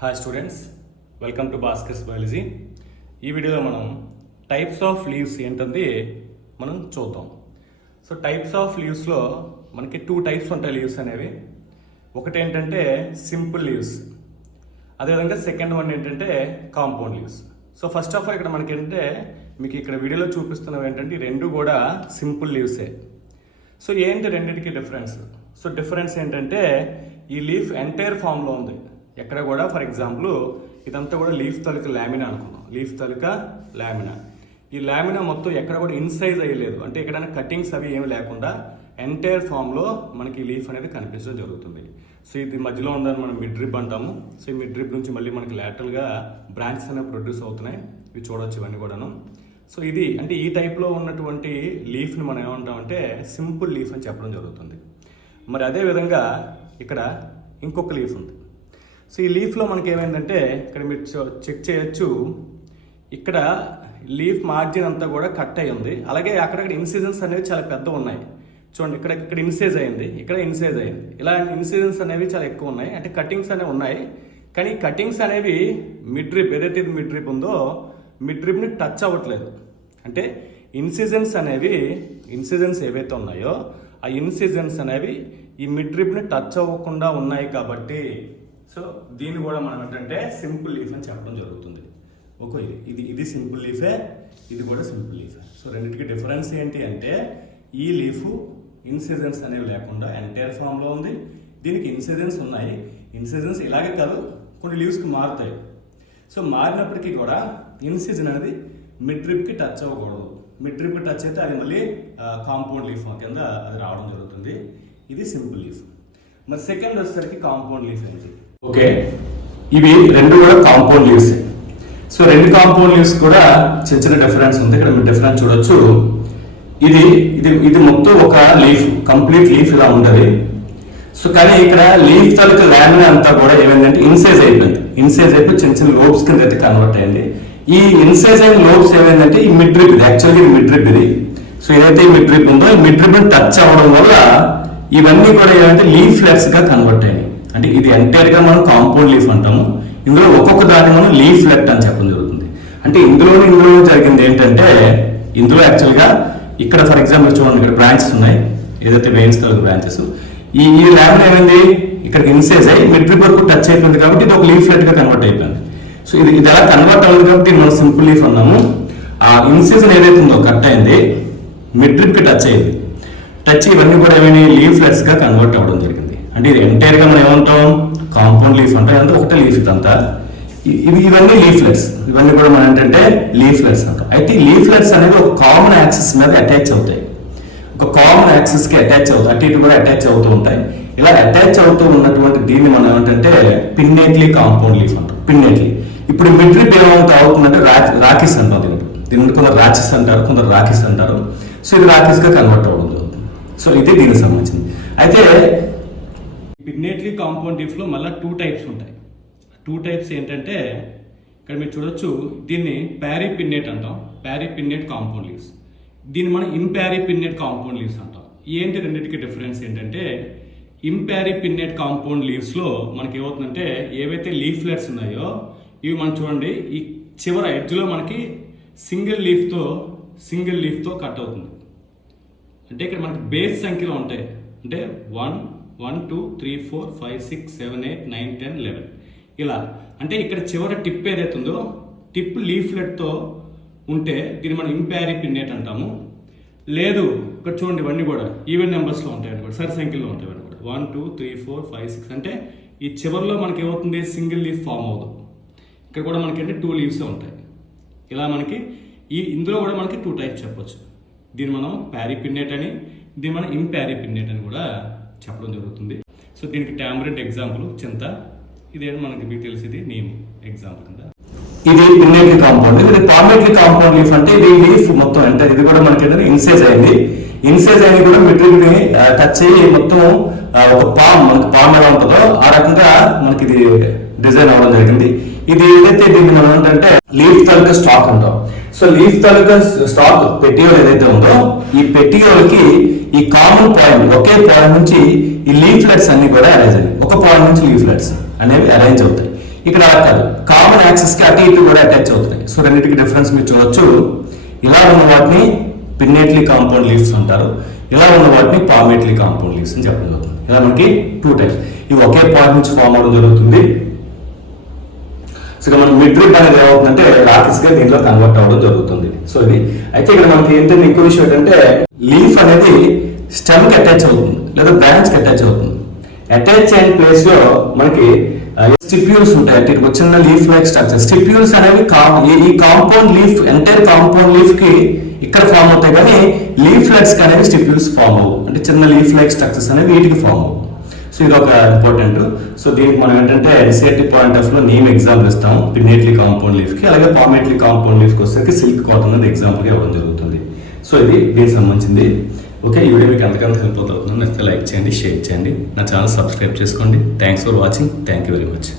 Hi students welcome to Bhaskar's biology ఈ వీడియోలో మనం టైప్స్ ఆఫ్ లీవ్స్ ఏంటంది మనం చూద్దాం. సో టైప్స్ ఆఫ్ లీవ్స్లో మనకి టూ టైప్స్ ఉంటాయి లీవ్స్ అనేవి. ఒకటి ఏంటంటే సింపుల్ లీవ్స్ అదేవిధంగా సెకండ్ వన్ ఏంటంటే compound leaves so first of all ఇక్కడ మనకి ఏంటంటే మీకు ఇక్కడ వీడియోలో చూపిస్తున్నవి ఏంటంటే రెండు కూడా సింపుల్ లీవ్సే సో ఏంటి రెండింటికి డిఫరెన్స్ సో డిఫరెన్స్ ఏంటంటే ఈ లీఫ్ ఎంటైర్ ఫామ్లో ఉంది. ఎక్కడ కూడా ఫర్ ఎగ్జాంపుల్ ఇదంతా కూడా లీఫ్ తాలూకా లామినా అనుకున్నాం లీఫ్ తాలూకా లామినా ఈ లామినా మొత్తం ఎక్కడ కూడా ఇన్సైజ్ అయ్యలేదు. అంటే ఎక్కడైనా కటింగ్స్ అవి ఏమి లేకుండా ఎంటైర్ ఫామ్లో మనకి లీఫ్ అనేది కనిపించడం జరుగుతుంది. సో ఇది మధ్యలో ఉందని మనం మిడ్ డ్రిప్ అంటాము. సో ఈ మిడ్ డ్రిప్ నుంచి మళ్ళీ మనకి లేటరల్గా బ్రాంచెస్ అనేవి ప్రొడ్యూస్ అవుతున్నాయి. ఇవి చూడవచ్చు ఇవన్నీ కూడాను. సో ఇది అంటే ఈ టైప్లో ఉన్నటువంటి లీఫ్ని మనం ఏమంటామంటే సింపుల్ లీఫ్ అని చెప్పడం జరుగుతుంది. మరి అదే విధంగా ఇక్కడ ఇంకొక లీఫ్ ఉంది. సో ఈ లీఫ్లో మనకి ఏమైందంటే ఇక్కడ మీరు చెక్ చేయొచ్చు. ఇక్కడ లీఫ్ మార్జిన్ అంతా కూడా కట్ అయి ఉంది. అలాగే అక్కడక్కడ ఇన్సిజన్స్ అనేవి చాలా పెద్ద ఉన్నాయి. చూడండి ఇక్కడ ఇక్కడ ఇన్సేజ్ అయింది. ఇక్కడ ఇన్సేజ్ అయింది. ఇలా ఇన్సిజన్స్ అనేవి చాలా ఎక్కువ ఉన్నాయి. అంటే కటింగ్స్ అనేవి ఉన్నాయి. కానీ కటింగ్స్ అనేవి మిడ్ డ్రిప్ ఏదైతే ఇది మిడ్ డ్రిప్ ఉందో మిడ్ డ్రిప్ని టచ్ అవ్వట్లేదు. అంటే ఇన్సిజన్స్ అనేవి ఇన్సిజన్స్ ఏవైతే ఉన్నాయో ఆ ఇన్సిజన్స్ అనేవి ఈ మిడ్ డ్రిప్ని టచ్ అవ్వకుండా ఉన్నాయి కాబట్టి సో దీన్ని కూడా మనం ఏంటంటే సింపుల్ లీఫ్ అని చెప్పడం జరుగుతుంది. ఓకే ఇది ఇది సింపుల్ లీఫే ఇది కూడా సింపుల్ లీఫే. సో రెండింటికి డిఫరెన్స్ ఏంటి అంటే ఈ లీఫ్ ఇన్సిజన్స్ అనేవి లేకుండా ఎంటైర్ ఫామ్లో ఉంది. దీనికి ఇన్సిజన్స్ ఉన్నాయి. ఇన్సిజన్స్ ఇలాగే కాదు కొన్ని లీవ్స్కి మారుతాయి. సో మారినప్పటికీ కూడా ఇన్సిజన్ అనేది మిడ్ ట్రిప్కి టచ్ అవ్వకూడదు. మిడ్ ట్రిప్కి టచ్ అయితే అది మళ్ళీ కాంపౌండ్ లీఫ్ కింద అది రావడం జరుగుతుంది. ఇది సింపుల్ లీఫ్. మరి సెకండ్ వచ్చేసరికి కాంపౌండ్ లీఫ్ ఏంటి? ఓకే? ఇవి రెండు కూడా కాంపౌండ్ లీవ్స్ సో రెండు కాంపౌండ్ లీవ్స్ కూడా చిన్న చిన్న డిఫరెన్స్ ఉంది. ఇక్కడ మీరు డిఫరెన్స్ చూడొచ్చు. ఇది ఇది ఇది మొత్తం ఒక లీఫ్ కంప్లీట్ లీఫ్ ఇలా ఉంటది. సో కానీ ఇక్కడ లీఫ్ తాలూకు లామినా అంతా కూడా ఏమైందంటే ఇన్సైజ్ అయిపోయింది. ఇన్సైజ్ అయిపోయి చిన్న చిన్న లోబ్స్ కింద అయితే కన్వర్ట్ అయింది. ఈ ఇన్సైజ్ అయిన లోబ్స్ ఏమైందంటే ఈ మిడ్రిప్ ఇది యాక్చువల్గా ఇది మిడ్రిప్ ఇది. సో ఏదైతే ఈ మిడ్రిప్ ఉందో ఈ మిడ్రిప్ టచ్ అవ్వడం వల్ల ఇవన్నీ కూడా ఏమంటే లీఫ్ లెట్స్గా కన్వర్ట్ అయినాయి. అంటే ఇది ఎంటైర్గా మనం కాంపౌండ్ లీఫ్ అంటాము. ఇందులో ఒక్కొక్క దాన్ని మనం లీఫ్ లెట్ అని చెప్పడం జరుగుతుంది. అంటే ఇందులోని ఇందులో జరిగింది ఏంటంటే ఇందులో యాక్చువల్గా ఇక్కడ ఫర్ ఎగ్జాంపుల్ చూడండి ఇక్కడ బ్రాంచెస్ ఉన్నాయి. ఏదైతే వెయిన్స్ తలకు బ్రాంచెస్. ఈ ఈ ల్యాబ్ ఏమైంది? ఇక్కడ ఇన్సేజ్ అయ్యి మిడ్ వరకు టచ్ అయిపోయింది కాబట్టి ఇది ఒక లీఫ్ లెట్గా కన్వర్ట్ అయిపోయింది. సో ఇది ఇది ఎలా కన్వర్ట్ అవ్వదు కాబట్టి మనం సింపుల్ లీఫ్ అన్నాము. ఆ ఇన్సిజన్ ఏదైతే ఉందో కట్ అయింది మిడ్ టచ్ అయింది. టచ్ ఇవన్నీ కూడా ఏమైనా లీఫ్లెట్స్గా కన్వర్ట్ అవ్వడం అంటే ఇది ఎంటైర్గా మనం ఏమంటాం? కాంపౌండ్ లీఫ్ అంటాం. అంటే ఒకటే లీఫ్ ఇదంతా. ఇవి ఇవన్నీ లీఫ్లెట్స్ ఇవన్నీ కూడా మనం ఏంటంటే లీఫ్లెట్స్ అంటాం. అయితే లీఫ్లెట్స్ అనేది ఒక కామన్ యాక్సిస్ మీద అటాచ్ అవుతాయి. ఒక కామన్ యాక్సెస్కి అటాచ్ అవుతాయి. అటు ఇటు కూడా అటాచ్ అవుతూ ఉంటాయి. ఇలా అటాచ్ అవుతూ ఉన్నటువంటి దీన్ని మనం ఏంటంటే పిన్నెట్లీ కాంపౌండ్ లీఫ్ అంటాం. పిన్నెట్లీ ఇప్పుడు మిడ్ రిప్ ఏమవుతా అవుతుందంటే రా- రాకిస్ అంటాం దీనికి దీని కొందరు రాచెస్ అంటారు కొందరు రాకిస్ అంటారు. సో ఇది రాకిస్గా కన్వర్ట్ అవ్వడం జరుగుతుంది. సో ఇది దీనికి సంబంధించింది. అయితే పిన్నెట్లీ కాంపౌండ్ లీఫ్లో మళ్ళీ టూ టైప్స్ ఉంటాయి. టూ టైప్స్ ఏంటంటే ఇక్కడ మీరు చూడొచ్చు దీన్ని ప్యారీ పిన్నెట్ అంటాం. ప్యారీ పిన్నెట్ కాంపౌండ్ లీవ్స్ దీన్ని మనం ఇంప్యారీ కాంపౌండ్ లీవ్స్ అంటాం. ఏంటి రెండింటికి డిఫరెన్స్ ఏంటంటే ఇంప్యారీ పిన్నెట్ కాంపౌండ్ లీవ్స్లో మనకి ఏమవుతుందంటే ఏవైతే లీఫ్లెట్స్ ఉన్నాయో ఇవి మనం చూడండి ఈ చివర ఎడ్జ్లో మనకి సింగిల్ లీఫ్తో సింగిల్ లీఫ్తో కట్ అవుతుంది. అంటే ఇక్కడ మనకి బేస్ సంఖ్యలో ఉంటాయి. అంటే one one two three four five six seven eight nine ten eleven. ఇలా. అంటే ఇక్కడ చివరి టిప్ ఏదైతే ఉందో టిప్ లీఫ్లెట్తో ఉంటే దీన్ని మనం ఇంప్యారీ పిన్నేట్ అంటాము. లేదు ఇక్కడ చూడండి ఇవన్నీ కూడా ఈవెన్ నెంబర్స్లో ఉంటాయి అనమాట సరి సంఖ్యలో ఉంటాయి ఇవన్నీ కూడా. One two three four five six. అంటే ఈ చివరిలో మనకి ఏమవుతుంది సింగిల్ లీఫ్ ఫామ్ అవుతుంది. ఇక్కడ కూడా మనకి అంటే టూ లీవ్స్ ఉంటాయి. ఇలా మనకి ఈ ఇందులో కూడా మనకి టూ టైప్స్ చెప్పొచ్చు. దీన్ని మనం ప్యారీ పిన్నేట్ అని దీన్ని మనం ఇంప్యారీ పిన్నెట్ అని కూడా చెప్పడం జరుగుతుంది. సో దీనికి టామరెంట్ ఎగ్జాంపుల్ చింత. ఇదేంటి మనకి మీకు తెలిసింది? నీమ్ ఎగ్జాంపుల్ కింద. ఇది పిన్నెట్లీ కాంపౌండ్. ఇది పామెట్లీ కాంపౌండ్ లీఫ్ అంటే ఇది లీఫ్ మొత్తం అంటే ఇది కూడా మనకి ఏంటంటే ఇన్సేజ్ అయింది. ఇన్సేజ్ అయింది కూడా మెటీరియల్ని టచ్ అయ్యి మొత్తం ఒక పామ్ మనకి పామ్ ఎలా ఉంటుందో ఆ రకంగా మనకి ఇది డిజైన్ అవ్వడం జరిగింది. ఇది ఏదైతే దీన్ని మనం ఏంటంటే లీఫ్ తాలూకా స్టాక్ అంటాం. సో లీఫ్ తాలూకా స్టాక్ పెట్టియోల్ ఏదైతే ఉందో ఈ పెట్టియోల్కి ఈ కామన్ పాయింట్ ఒకే పాయింట్ నుంచి ఈ లీఫ్లెట్స్ అన్ని కూడా అరేంజ్ అయ్యాయి ఒక పాయింట్ నుంచి లీఫ్లెట్స్ అనేవి అరేంజ్ అవుతాయి. ఇక్కడ కాదు. కామన్ యాక్సెస్కి అటు ఇటు కూడా అటాచ్ అవుతున్నాయి. సో రెండింటికి డిఫరెన్స్ మీరు చూడొచ్చు. ఇలా ఉన్న వాటిని పిన్నెట్లీ కాంపౌండ్ లీవ్స్ అంటారు. ఇలా ఉన్న వాటిని పామెట్లీ కాంపౌండ్ లీవ్స్ అని చెప్పడం జరుగుతుంది. ఇలా మనకి టూ టైప్స్ ఇవి ఒకే పాయింట్ నుంచి ఫామ్ అవడం జరుగుతుంది. సో ఇక మనం మిడ్ రిప్ అనేది ఏమవుతుందంటే రాతిస్గా దీనిలో కన్వర్ట్ అవ్వడం జరుగుతుంది. సో ఇది అయితే ఇక్కడ మనకి ఏంటంటే ఇంకో విషయం ఏంటంటే లీఫ్ అనేది స్టెమ్కి అటాచ్ అవుతుంది లేదా బ్రాంచ్కి అటాచ్ అవుతుంది. అటాచ్ అయిన ప్లేస్లో మనకి స్టిప్యూల్స్ ఉంటాయి. అంటే ఇటు చిన్న లీఫ్ లైక్ స్ట్రక్చర్. స్టిప్యూల్స్ అనేవి ఈ- కాంపౌండ్ లీఫ్ ఎంటైర్ కాంపౌండ్ లీఫ్కి ఇక్కడ ఫామ్ అవుతాయి కానీ లీఫ్ లైక్స్ అనేవి స్టిప్యూల్స్ ఫామ్ అవ్వు అంటే చిన్న లీఫ్ లైక్ స్ట్రక్చర్స్ అనేవి వీటికి ఫామ్ అవ్వు సో ఇది ఒక ఇంపార్టెంట్ సో దీనికి మనం ఏంటంటే ఎన్సీఆర్టీ పాయింట్ ఆఫ్లో నేమ్ ఎగ్జాంపుల్ ఇస్తాం పిన్నెట్లీ కాంపౌండ్ లీఫ్కి అలాగే పామెట్లీ కాంపౌండ్ లీఫ్కి వచ్చేసరికి సిల్క్ కాటన్ అనేది ఎగ్జాంపుల్గా ఇవ్వడం జరుగుతుంది. సో ఇది దీనికి సంబంధించింది. ఓకే ఈ వీడియో మీకు ఎంతకంత హెల్ప్ అవుతుంది నచ్చితే లైక్ చేయండి షేర్ చేయండి. నా ఛానల్ సబ్స్క్రైబ్ చేసుకోండి. Thanks for watching thank you very much